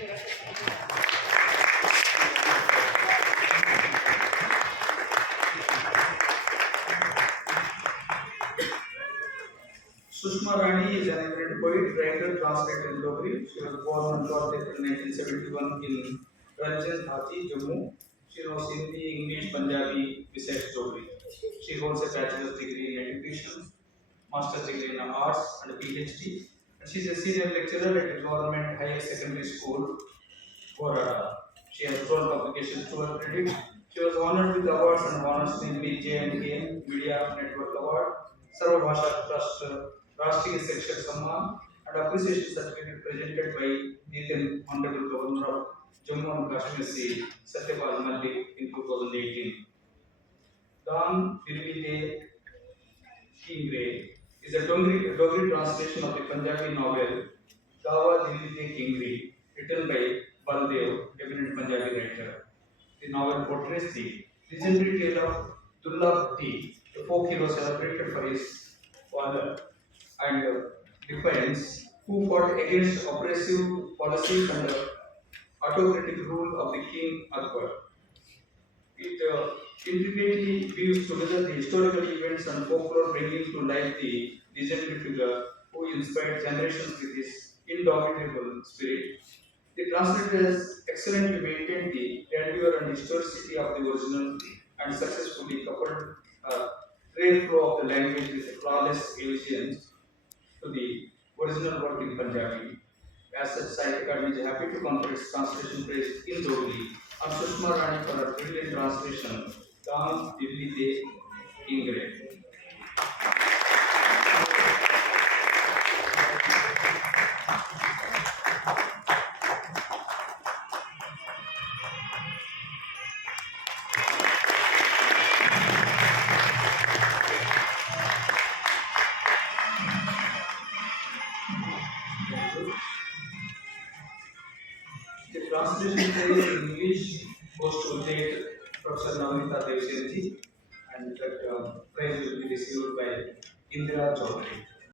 Sushma Rani is an eminent poet, writer, translator, and Dogri. She was born on 12th April 1971 in Ranjan Dhati, Jammu. She knows Hindi, English, Punjabi, besides Dogri. She holds a bachelor's degree in education, master's degree in arts, and a PhD. And she is a senior lecturer at the government higher secondary school, Borada. She has drawn publications to her credit. She was honored with awards and honors, namely JNK Media Network Award, Sarva Bhasha Trust Rashtriya Shiksha Samman, and appreciation certificate presented by the then Honorable Governor of Jammu and Kashmir Sri Satyapal Malik in 2018. Dan Dirmite Kingre is a Dogri translation of the Punjabi novel Dawa Dirmite Kingri, written by Baldev, eminent Punjabi writer. The novel portrays the legendary tale of Dullah Bhatti, the folk hero celebrated for his valor and defiance, who fought against oppressive policies and autocratic rule of the King Akbar. It intricately weaves together the historical events and folklore, bringing to life the legendary figure who inspired generations with his indomitable spirit. The translator has excellently maintained the grandeur and historicity of the original and successfully coupled a rare flow of the language with a flawless allusions to the original work in Punjabi. As such, Sahitya Academy is happy to confer its translation praise in Dogri on Sushma Rani for her brilliant translation, Dam Divli De Ingre. The translation praise in English goes to late Professor Navnita Devsenji, and that praise will be received by Indira Chaudhary.